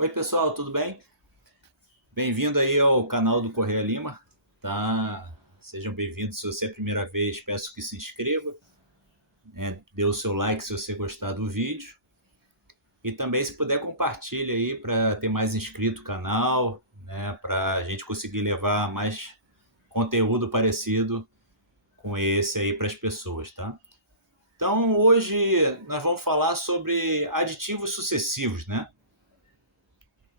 Oi pessoal, tudo bem? Bem-vindo aí ao canal do Correia Lima, tá? Sejam bem-vindos. Se você é a primeira vez, peço que se inscreva, né? Dê o seu like se você gostar do vídeo e também se puder compartilha aí para ter mais inscrito no canal, né? Para a gente conseguir levar mais conteúdo parecido com esse aí para as pessoas, tá? Então hoje nós vamos falar sobre aditivos sucessivos, né?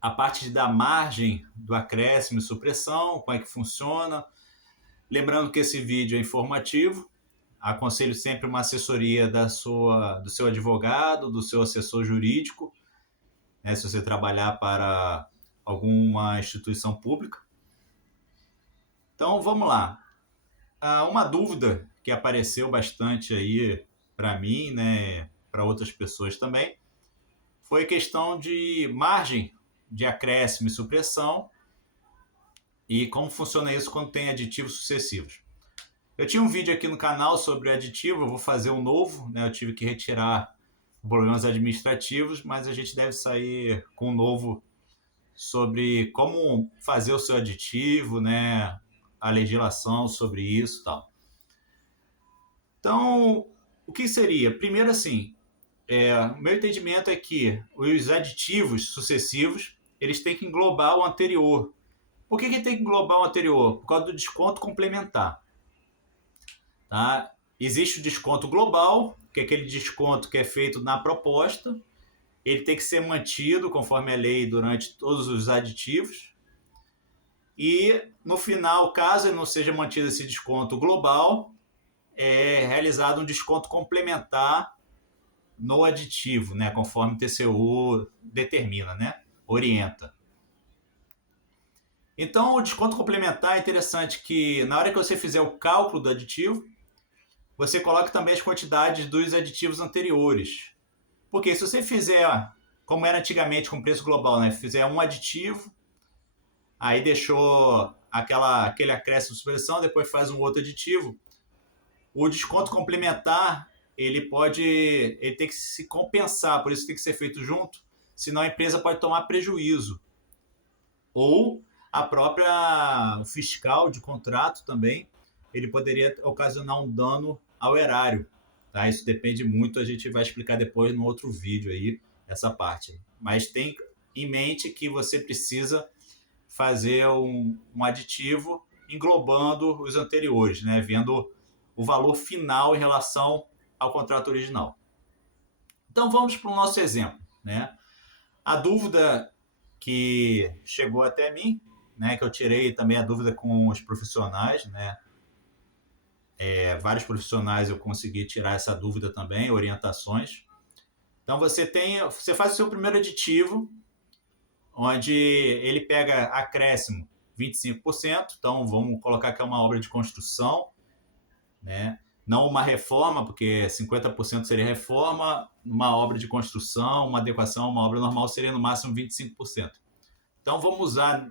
A parte da margem do acréscimo e supressão, como é que funciona. Lembrando que esse vídeo é informativo, aconselho sempre uma assessoria do seu advogado, do seu assessor jurídico, né, se você trabalhar para alguma instituição pública. Então vamos lá. Uma dúvida que apareceu bastante aí para mim, né, para outras pessoas também, foi a questão de margem de acréscimo e supressão e como funciona isso quando tem aditivos sucessivos. Eu tinha um vídeo aqui no canal sobre aditivo, eu vou fazer um novo, né? Eu tive que retirar problemas administrativos, mas a gente deve sair com um novo sobre como fazer o seu aditivo, né? A legislação sobre isso e tal. Então, o que seria? Primeiro, assim, o meu entendimento é que os aditivos sucessivos eles têm que englobar o anterior. Por que tem que englobar o anterior? Por causa do desconto complementar. Tá? Existe o desconto global, que é aquele desconto que é feito na proposta. Ele tem que ser mantido conforme a lei durante todos os aditivos. E no final, caso ele não seja mantido esse desconto global, é realizado um desconto complementar no aditivo, né, conforme o TCU determina, né, orienta. Então, o desconto complementar é interessante que na hora que você fizer o cálculo do aditivo, você coloca também as quantidades dos aditivos anteriores. Porque se você fizer, como era antigamente com preço global, né? Fizer um aditivo, aí deixou aquele acréscimo de supressão, depois faz um outro aditivo, o desconto complementar, ele tem que se compensar, por isso tem que ser feito junto, senão a empresa pode tomar prejuízo. Ou a própria fiscal de contrato também, ele poderia ocasionar um dano ao erário. Tá? Isso depende muito, a gente vai explicar depois no outro vídeo aí, essa parte. Mas tem em mente que você precisa fazer um aditivo englobando os anteriores, né? Vendo o valor final em relação ao contrato original. Então vamos para o nosso exemplo. Né? A dúvida que chegou até mim, né, que eu tirei também a dúvida com os profissionais, né, vários profissionais eu consegui tirar essa dúvida também, orientações. Então você faz o seu primeiro aditivo, onde ele pega acréscimo 25%, então vamos colocar que é uma obra de construção, né? Não uma reforma, porque 50% seria reforma, uma obra de construção, uma adequação, uma obra normal seria no máximo 25%. Então vamos usar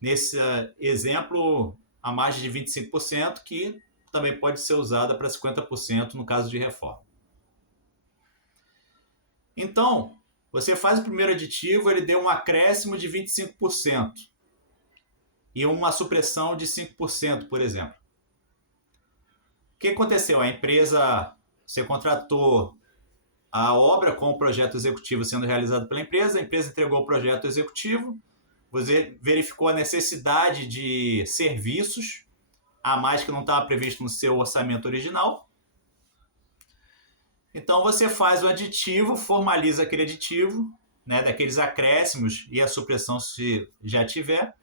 nesse exemplo a margem de 25%, que também pode ser usada para 50% no caso de reforma. Então, você faz o primeiro aditivo, ele deu um acréscimo de 25% e uma supressão de 5%, por exemplo. O que aconteceu? A empresa, você contratou a obra com o projeto executivo sendo realizado pela empresa, a empresa entregou o projeto executivo, você verificou a necessidade de serviços a mais que não estava previsto no seu orçamento original. Então você faz o aditivo, formaliza aquele aditivo, né, daqueles acréscimos e a supressão se já tiver,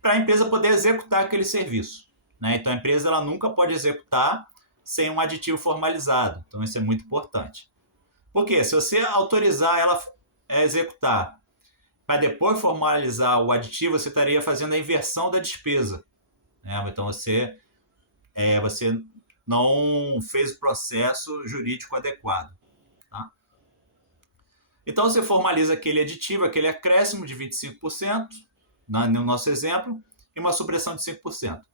para a empresa poder executar aquele serviço. Né? Então a empresa ela nunca pode executar sem um aditivo formalizado. Então isso é muito importante. Porque se você autorizar ela a executar para depois formalizar o aditivo, você estaria fazendo a inversão da despesa. Né? Então você não fez o processo jurídico adequado. Tá? Então você formaliza aquele aditivo, aquele acréscimo de 25%, no nosso exemplo, e uma supressão de 5%.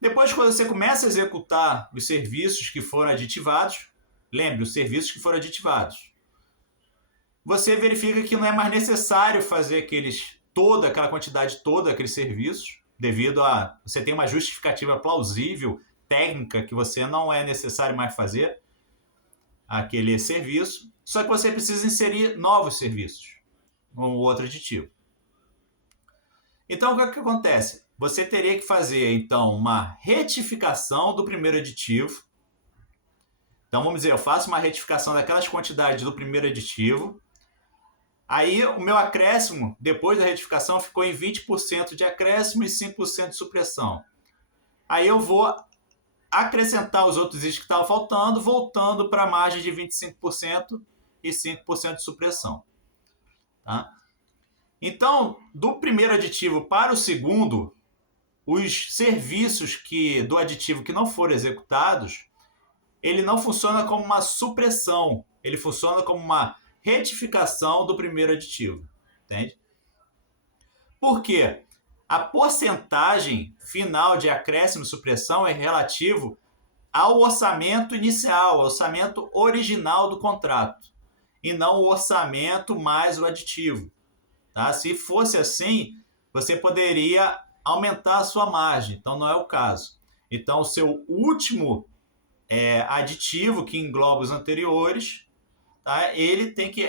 Depois, quando você começa a executar os serviços que foram aditivados, lembre, os serviços que foram aditivados, você verifica que não é mais necessário fazer toda aquela quantidade toda daqueles serviços, devido a você tem uma justificativa plausível, técnica, que você não é necessário mais fazer aquele serviço, só que você precisa inserir novos serviços, um outro aditivo. Então, o que acontece? Você teria que fazer, então, uma retificação do primeiro aditivo. Então, vamos dizer, eu faço uma retificação daquelas quantidades do primeiro aditivo. Aí, o meu acréscimo, depois da retificação, ficou em 20% de acréscimo e 5% de supressão. Aí eu vou acrescentar os outros itens que estavam faltando, voltando para a margem de 25% e 5% de supressão. Tá? Então, do primeiro aditivo para o segundo, os serviços do aditivo que não foram executados, ele não funciona como uma supressão, ele funciona como uma retificação do primeiro aditivo. Entende? Por quê? A porcentagem final de acréscimo e supressão é relativo ao orçamento inicial, ao orçamento original do contrato, e não o orçamento mais o aditivo. Tá? Se fosse assim, você poderia aumentar a sua margem, então não é o caso. Então, o seu último aditivo, que engloba os anteriores, tá? Ele tem que...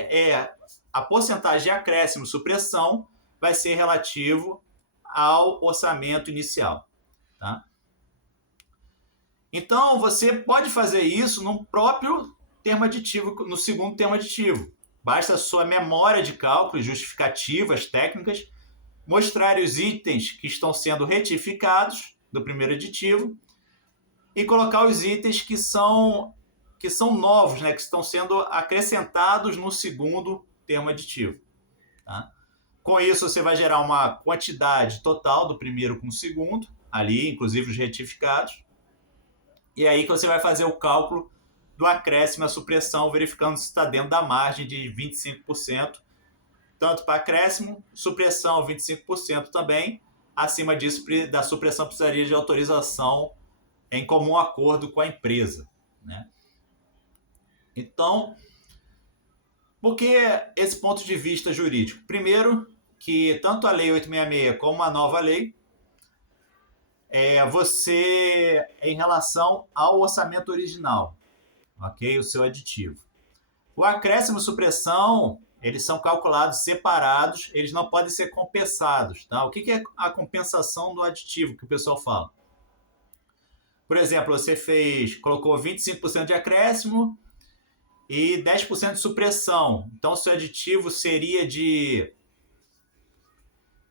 a porcentagem de acréscimo e supressão vai ser relativo ao orçamento inicial. Tá? Então, você pode fazer isso no próprio termo aditivo, no segundo termo aditivo. Basta a sua memória de cálculo, justificativas técnicas, mostrar os itens que estão sendo retificados do primeiro aditivo e colocar os itens que são novos, né, que estão sendo acrescentados no segundo termo aditivo. Tá? Com isso, você vai gerar uma quantidade total do primeiro com o segundo, ali, inclusive os retificados. E aí que você vai fazer o cálculo do acréscimo à supressão, verificando se está dentro da margem de 25%, tanto para acréscimo, supressão 25% também. Acima disso, da supressão precisaria de autorização em comum acordo com a empresa. Né? Então, por que esse ponto de vista jurídico? Primeiro, que tanto a Lei 866 como a nova lei, você, em relação ao orçamento original, ok? O seu aditivo. O acréscimo e supressão, eles são calculados separados, eles não podem ser compensados. Tá? O que é a compensação do aditivo que o pessoal fala? Por exemplo, você colocou 25% de acréscimo e 10% de supressão. Então, seu aditivo seria de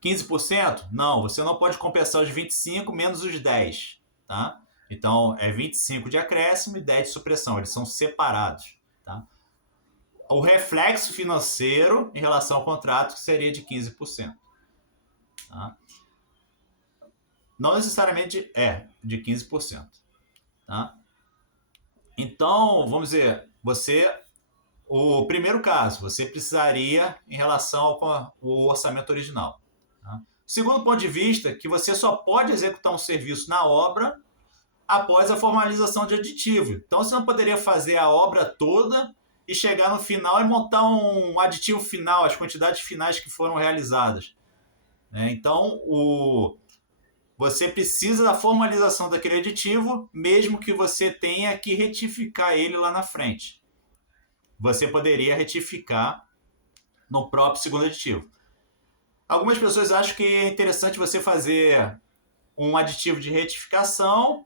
15%? Não, você não pode compensar os 25 menos os 10. Tá? Então, é 25 de acréscimo e 10 de supressão. Eles são separados. Tá? O reflexo financeiro em relação ao contrato seria de 15%. Tá? Não necessariamente de 15%. Tá? Então, vamos dizer, o primeiro caso, você precisaria em relação ao orçamento original. Tá? Segundo ponto de vista, que você só pode executar um serviço na obra após a formalização de aditivo. Então, você não poderia fazer a obra toda e chegar no final e montar um aditivo final, as quantidades finais que foram realizadas. Então, você precisa da formalização daquele aditivo, mesmo que você tenha que retificar ele lá na frente. Você poderia retificar no próprio segundo aditivo. Algumas pessoas acham que é interessante você fazer um aditivo de retificação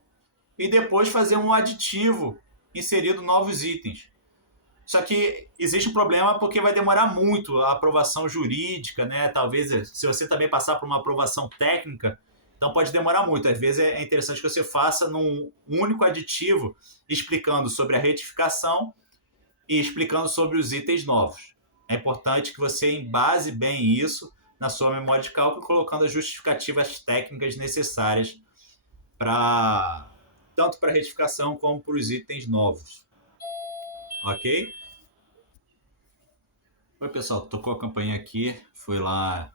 e depois fazer um aditivo inserido novos itens. Só que existe um problema porque vai demorar muito a aprovação jurídica, né? Talvez, se você também passar por uma aprovação técnica, então pode demorar muito. Às vezes é interessante que você faça num único aditivo, explicando sobre a retificação e explicando sobre os itens novos. É importante que você embase bem isso na sua memória de cálculo, colocando as justificativas técnicas necessárias tanto para a retificação como para os itens novos. Ok? Oi, pessoal. Tocou a campainha aqui. Fui lá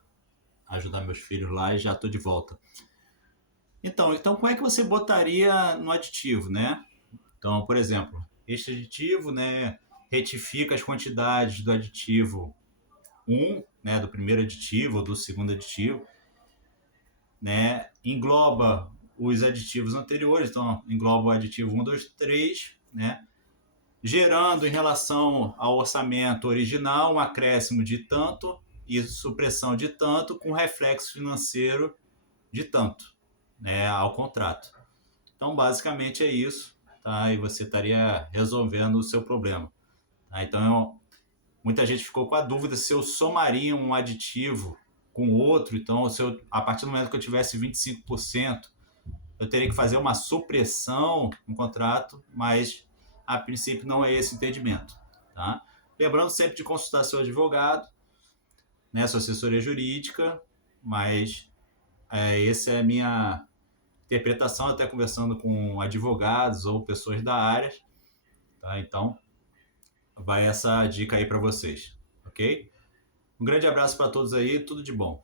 ajudar meus filhos lá e já estou de volta. Então, como é que você botaria no aditivo, né? Então, por exemplo, este aditivo, né, retifica as quantidades do aditivo 1, né, do primeiro aditivo ou do segundo aditivo, né, engloba os aditivos anteriores, então engloba o aditivo 1, 2, 3, né, gerando em relação ao orçamento original um acréscimo de tanto e supressão de tanto com reflexo financeiro de tanto, né, ao contrato. Então, basicamente é isso, tá? E você estaria resolvendo o seu problema. Tá? Então, muita gente ficou com a dúvida se eu somaria um aditivo com outro. Então, se eu, a partir do momento que eu tivesse 25%, eu teria que fazer uma supressão no contrato, mas a princípio não é esse o entendimento. Tá? Lembrando sempre de consultar seu advogado, né, sua assessoria jurídica, mas essa é a minha interpretação, até conversando com advogados ou pessoas da área. Tá? Então, vai essa dica aí para vocês, ok? Um grande abraço para todos aí, tudo de bom.